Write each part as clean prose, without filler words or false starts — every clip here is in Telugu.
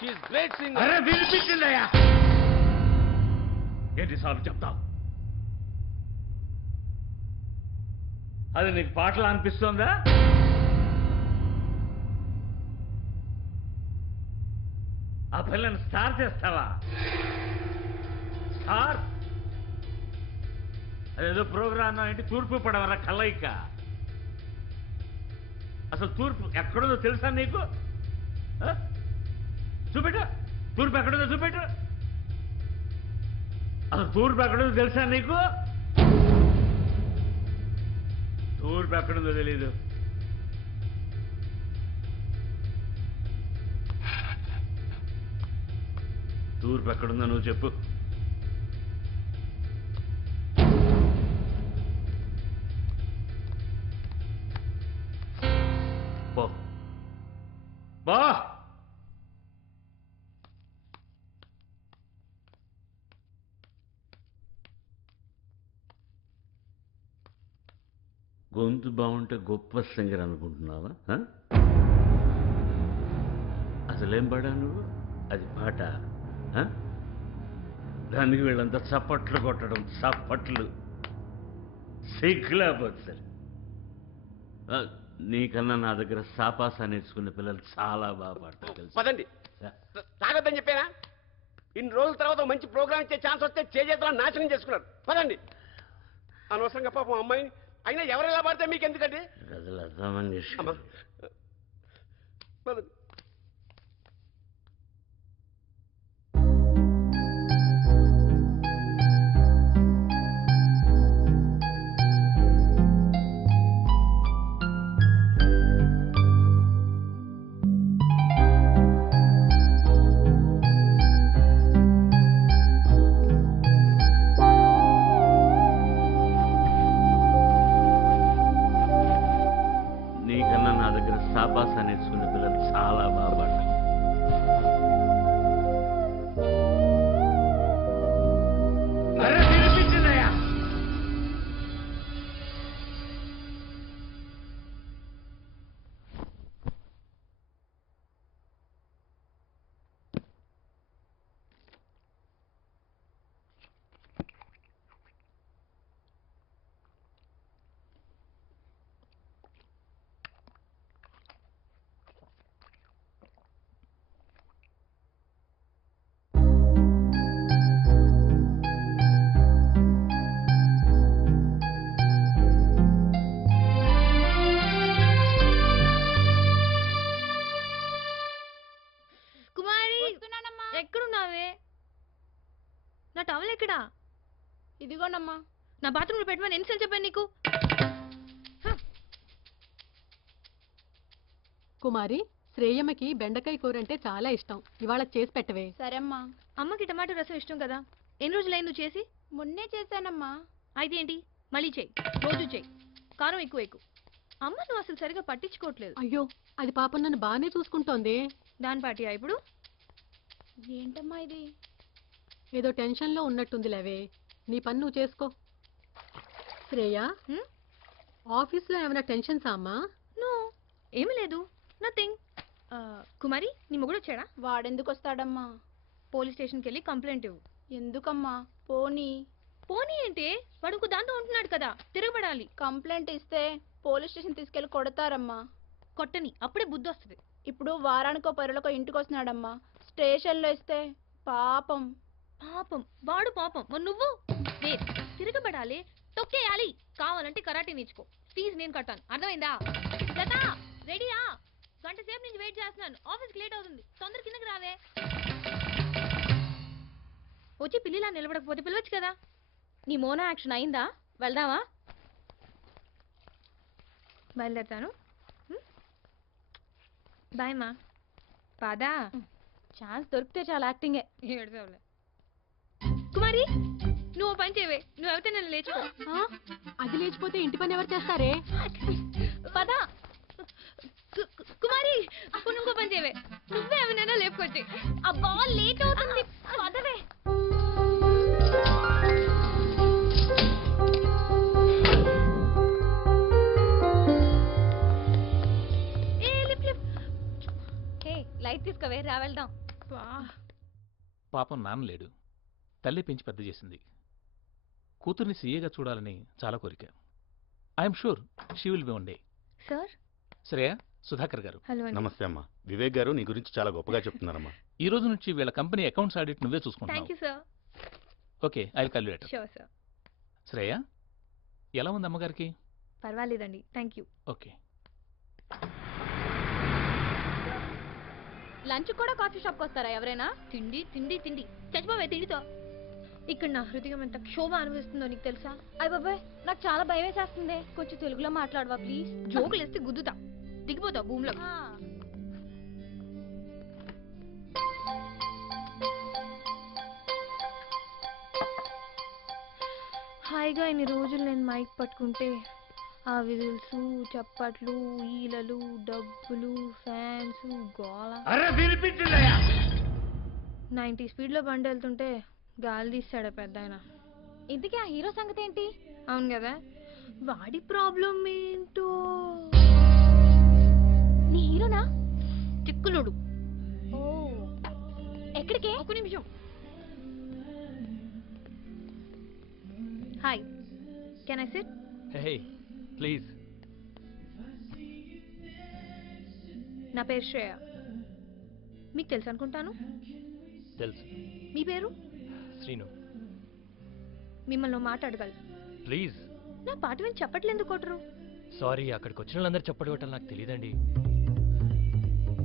She is great singer. అరే వినిపించిందయ్యా. ఎన్నిసార్లు చెప్తావు? అది నీకు పాటలు అనిపిస్తుందా? ఆ పిల్లని స్టార్ చేస్తావా? స్టార్ అదేదో ప్రోగ్రామ్ ఏంటి, తూర్పు పడవరా కలయిక. అసలు తూర్పు ఎక్కడుందో తెలుసా నీకు? చూపెట్టు, తూర్పు ఎక్కడుందో చూపెట్టు. అసలు తూర్పు ఎక్కడుందో తెలుసా నీకు? తూర్పు ఎక్కడుందో తెలీదు. తూర్పు ఎక్కడుందో నువ్వు చెప్పు. పో బా. గొంతు బాగుంటే గొప్ప సింగర్ అనుకుంటున్నావా? అసలేం పాడా నువ్వు? అది పాట? దానికి వీళ్ళంతా చప్పట్లు కొట్టడం, చప్పట్లు. సిగ్గులేకపోతే సరే. నీకన్నా నా దగ్గర సాపాసా నేర్చుకునే పిల్లలు చాలా బాగా పాడతారు తెలుసు. పదండి, తాగొద్దని చెప్పానా? ఇన్ని రోజుల తర్వాత మంచి ప్రోగ్రామ్ ఇచ్చే ఛాన్స్ వస్తే చేతులను నాశనం చేసుకున్నారు. పదండి. అనవసరంగా పాపం అమ్మాయిని. అయినా ఎవరెలా పాడితే మీకు ఎందుకండి? అమ్మా పదండి. నీకన్నా నా దగ్గర సాపాసా నేర్చుకునే పిల్లలు చాలా బాగా పాడతారు. వినిపించిందయ్యా. ఎక్కడున్నావే? నా టవల్ ఎక్కడా? ఇదిగోనమ్మా. నా బాత్రూంలో పెట్టమని ఎన్నిసార్లు చెప్పాను నీకు? కుమారి, శ్రేయమ్మకి బెండకాయ కూర అంటే చాలా ఇష్టం. ఇవాళ చేసి పెట్టవే. సరేమ్మా. అమ్మకి టమాటో రసం ఇష్టం కదా. ఎన్ని రోజులైంది నువ్వు చేసి? మొన్నే చేశానమ్మా. అయితే ఏంటి, మళ్ళీ చెయ్యి. రోజు చెయ్యి. కారం ఎక్కువ ఎక్కువ. అమ్మ నువ్వు అసలు సరిగా పట్టించుకోవట్లేదు. అయ్యో, అది పాపం నన్ను బాగానే చూసుకుంటోంది. దాని పాటియా ఇప్పుడు? ఏంటమ్మా ఇది? ఏదో టెన్షన్లో ఉన్నట్టుంది లేవే. నీ పని నువ్వు చేసుకో. శ్రేయ, ఆఫీస్లో ఏమైనా టెన్షన్సా అమ్మా? నో, ఏమీ లేదు. నథింగ్. కుమారి, నీ మొగుడు వచ్చాడా? వాడెందుకు వస్తాడమ్మా? పోలీస్ స్టేషన్కి వెళ్ళి కంప్లైంట్ ఇవ్వు. ఎందుకమ్మా? పోనీ. పోనీ ఏంటి? వాడుకు దాంతో ఉంటున్నాడు కదా, తిరగబడాలి. కంప్లైంట్ ఇస్తే పోలీస్ స్టేషన్ తీసుకెళ్లి కొడతారమ్మా. కొట్టని, అప్పుడే బుద్ధి వస్తుంది. ఇప్పుడు వారానికో పరులకో ఇంటికి వస్తున్నాడమ్మా. స్టేషన్లో ఇస్తే పాపం. పాపం వాడు పాపం, మరి నువ్వు తిరగబడాలి, తొక్కేయాలి. కావాలంటే కరాటే నేర్చుకో. ఫీజు నేను కట్టాను, అర్థమైందా? లత, రెడీయా? గంట సేపు నుంచి వెయిట్ చేస్తున్నాను. ఆఫీస్కి లేట్ అవుతుంది, తొందర కిందకి రావే. వచ్చి పిల్లిలా నిలబడకపోతే పిలవచ్చు కదా. నీ మోనో యాక్షన్ అయిందా? వెళ్దామా? బయలుదేరుతాను. బాయ్ మా. పాదా. ఛాన్స్ దొరికితే చాలా యాక్టింగే. ఏడుదావులే. కుమారి, నువ్వు పని చేయవే. నువ్వు ఎవరితే నన్ను లేచుకో. అది లేచిపోతే ఇంటి పని ఎవరు చేస్తారే? పదా. కుమారి, అప్పుడు నువ్వు పని చేయవే. నువ్వే ఎవరినైనా లేపుకొచ్చి. అబ్బా లేట్ అవుతుంది, పదవే. లైట్ తీసుకోవే, రా వెళ్దాం. పాపం నాన్న లేడు. తల్లి పెంచి పెద్ద చేసింది. కూతుర్ని సీఏగా చూడాలని చాలా కోరిక. I'm sure she will be one day. Sir Shreya, Sudhakar గారు. హలో అండి. నమస్తే అమ్మా. వివేక్ గారు నీ గురించి చాలా గొప్పగా చెప్తున్నారమ్మా. ఈ రోజు నుంచి వీళ్ళ కంపెనీ అకౌంట్స్ ఆడిట్ నువ్వే చూసుకుంటున్నావు. Thank you sir. Okay, I will call you later. Sure sir. Shreya, ఎలా ఉంది అమ్మగారికి? పర్వాలేదండి, థ్యాంక్ యూ. ఓకే. లంచ్ కూడా కాఫీ షాప్కి వస్తారా ఎవరైనా? తిండి తిండి తిండి చచ్చిపోవే తిండితో. ఇక్కడ నా హృదయం ఎంత క్షోభ అనిపిస్తుందో నీకు తెలుసా? అయ్య బాబాయ్, నాకు చాలా భయం వేసేస్తుంది. కొంచెం తెలుగులో మాట్లాడవా ప్లీజ్? జోకులు వేస్తే గుద్దుతా, దిగిపోతావు భూమిలో. హాయిగా ఇన్ని రోజులు నేను మైక్ పట్టుకుంటే ఆ విజిల్స్, చప్పట్లు, ఈలలు, డబ్బులు, ఫ్యాన్స్, గోల. 90 స్పీడ్లో బండి వెళ్తుంటే గాలి తీస్తాడు పెద్ద ఆయన. ఇంతకీ ఆ హీరో సంగతి ఏంటి? అవును కదా, వాడి ప్రాబ్లం ఏంటో. నీ హీరోనా? చిక్కులుడు. ఓ, ఎక్కడికే? ఒక నిమిషం. Hi, can I SIT? Hey please. నా పేరు శ్రేయ, మీకు తెలుసు అనుకుంటాను. తెలుసు. మీ పేరు? శ్రీను. మిమ్మల్ని ఓ మాట అడగాలి. ప్లీజ్. నా పాట విని చప్పట్లు ఎందుకు కొట్టరు? సారీ, అక్కడికి వచ్చిన వాళ్ళందరూ చప్పటి కొట్టాలి నాకు తెలియదండి.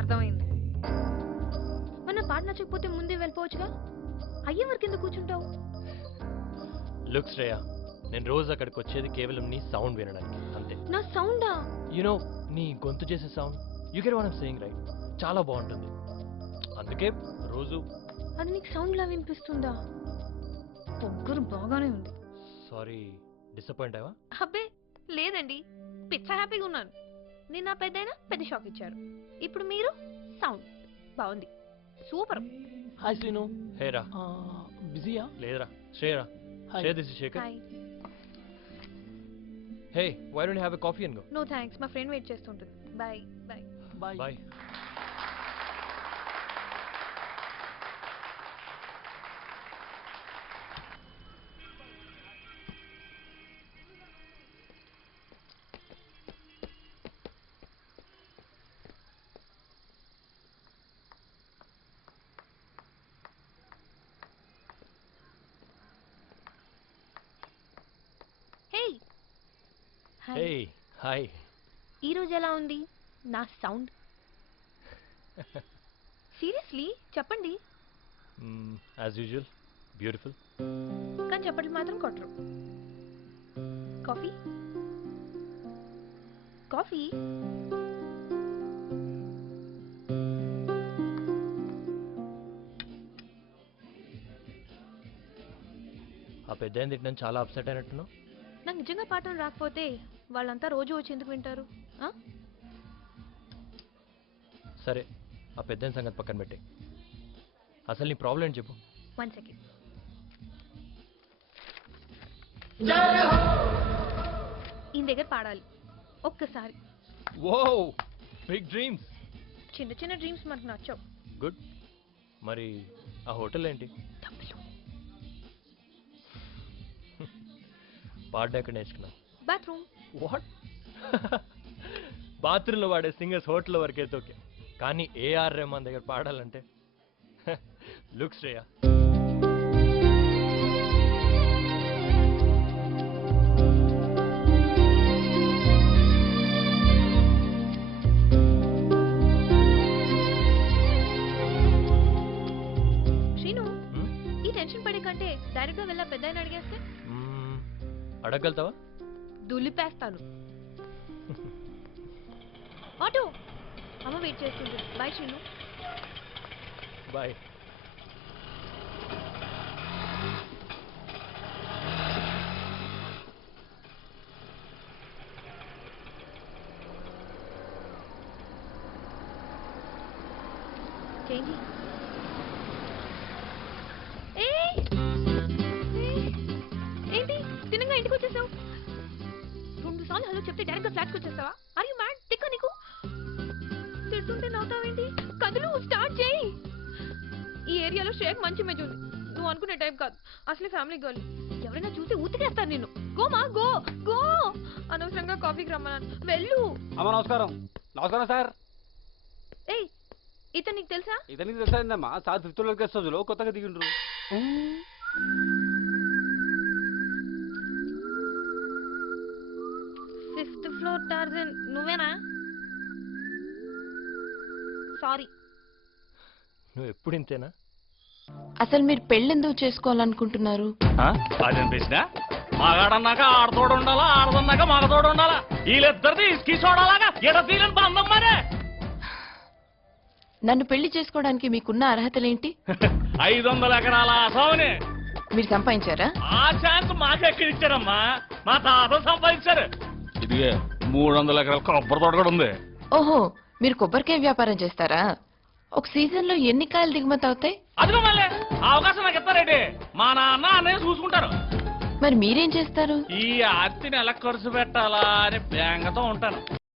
అర్థమైంది. మన పాట నచ్చకపోతే ముందే వెళ్ళిపోవచ్చుగా, అయ్యే వరకు ఎందుకు కూర్చుంటావు? లుక్ శ్రేయ, నేను రోజు అక్కడికి వచ్చేది కేవలం నీ సౌండ్ వినడానికి అంతే. నా సౌండా? యునో నీ గొంతు చేసే sound, you get what I'm saying right, చాలా బాగుంటుంది. అందుకే రోజు. అది నీకు సౌండ్ లా వినిపిస్తుందా? పొగ్గురు బాగానే ఉంది. సారీ, డిసప్పాయింట్ అయ్యవా? అబ్బే లేదండి, పిచ్చ హ్యాపీగా ఉన్నాను. నేను నా పెద్దయినా పెద్ద షాక్ ఇచ్చారు. ఇప్పుడు మీరు సౌండ్ బాగుంది, సూపర్. హాయ్ శ్రీను. హే రా. బిజీయా? లేదురా, శ్రేయరా. Shreya, this is Shekhar. Hi. Hey, why don't have a coffee and go? No thanks, మా ఫ్రెండ్ వెయిట్ చేస్తుంటుంది. Bye bye. Bye. Hey hi. Hey hi. ఈ రోజు ఎలా ఉంది నా సౌండ్? సీరియస్లీ చెప్పండి. As usual, beautiful. కానీ చెప్పట్లు మాత్రం కొట్టరు. Coffee coffee. ఆ పెద్ద ఆయన తిట్టడం చాలా అప్సెట్ అయినట్టున్నావు. నాకు నిజంగా పాఠం రాకపోతే వాళ్ళంతా రోజు వచ్చి ఎందుకు వింటారు? సరే, ఆ పెద్ద ఆయన సంగతి పక్కన పెట్టే. అసలు నీ ప్రాబ్లం ఏంటి చెప్పు. 1 సెకండ్. ఈయన దగ్గర పాడాలి ఒక్కసారి. వో, బిగ్ డ్రీమ్స్. చిన్న చిన్న డ్రీమ్స్ మనకు నచ్చవు. గుడ్. మరి ఆ హోటల్ ఏంటి? డబ్బులు. పాడ్డా ఎక్కడ నేర్చుకున్నావు? బాత్రూమ్. వాట్? బాత్రూంలో వాడే సింగర్స్ హోటల్ వరకైతే ఓకే, కానీ ఏఆర్ రెహమాన్ దగ్గర పాడాలంటే లుక్ శ్రేయ. శ్రీను, ఈ టెన్షన్ పడే కంటే డైరెక్ట్ గా వెళ్ళా పెద్ద ఆయన అడిగేస్తే? అడగలుగుతావా? దులిపేస్తాను. ఆటో, అమ్మ వెయిట్ చేస్తుంది. బాయ్ శ్రీను. బాయ్. చేంజ్. ఏంటి తినంగా ఇంటికి వచ్చేసావు? 2 సార్లు హలో చెప్తే డైరెక్ట్ గా ఫ్లాట్కి వచ్చేస్తావా? Are you mad? తిక్క నీకు. తిడుతుంటే నవ్వుతావేంటి? కదులు, స్టార్ట్ చేయి. ఈ ఏరియాలో షేక్ మంచి ఇమేజ్ ఉంది. నువ్వు అనుకునే టైప్ కాదు, అసలే ఫ్యామిలీ గర్ల్. ఎవరైనా చూసి ఉతికేస్తారు నిన్ను. గో మా గో గో. అనవసరంగా కాఫీకి రమ్మన్నాను, వెళ్ళు. అమ్మ నమస్కారం. నమస్కారం సార్. ఏయ్, ఇతను నీకు తెలుసా? ఇతనికి తెలుసా sir fifth floor guest house లో కొత్తగా దిగిండ్రు. ఫిఫ్త్ ఫ్లోర్ టార్జన్ నువ్వేనా? సారీ. నువ్వు ఎప్పుడు ఇంతేనా? అసలు మీరు పెళ్ళెందుకు చేసుకోవాలనుకుంటున్నారు? అదేం ప్రశ్న? మగాడన్నాక ఆడతోడు ఉండాలా, ఆడదన్నాక మగతోడు ఉండాలా? వీళ్ళిద్దరిది ఇసుకి చూడాలాగా ఎడతీలని బంధం మరే. నన్ను పెళ్లి చేసుకోవడానికి మీకున్న అర్హతలేంటి? 500 ఎకరాల ఆసామని మీరు సంపాదించారా? ఆ ఛాన్స్ మాకెక్కడిచ్చారమ్మా, మా తాత సంపాదించారు. ఇదిగే 300 ఎకరాల కొబ్బరి తోట కూడా ఉంది. ఓహో, మీరు కొబ్బరికాయ వ్యాపారం చేస్తారా? ఒక సీజన్ లో ఎన్ని కాయలు దిగుమతి అవుతాయి? అదిగో మళ్ళీ అవకాశం నాకు ఇస్తారేంటి? మా నాన్న అన్నయ్య చూసుకుంటారు. మరి మీరేం చేస్తారు? ఈ ఆర్తిని ఎలా ఖర్చు పెట్టాలా అని బేంగతో ఉంటాను.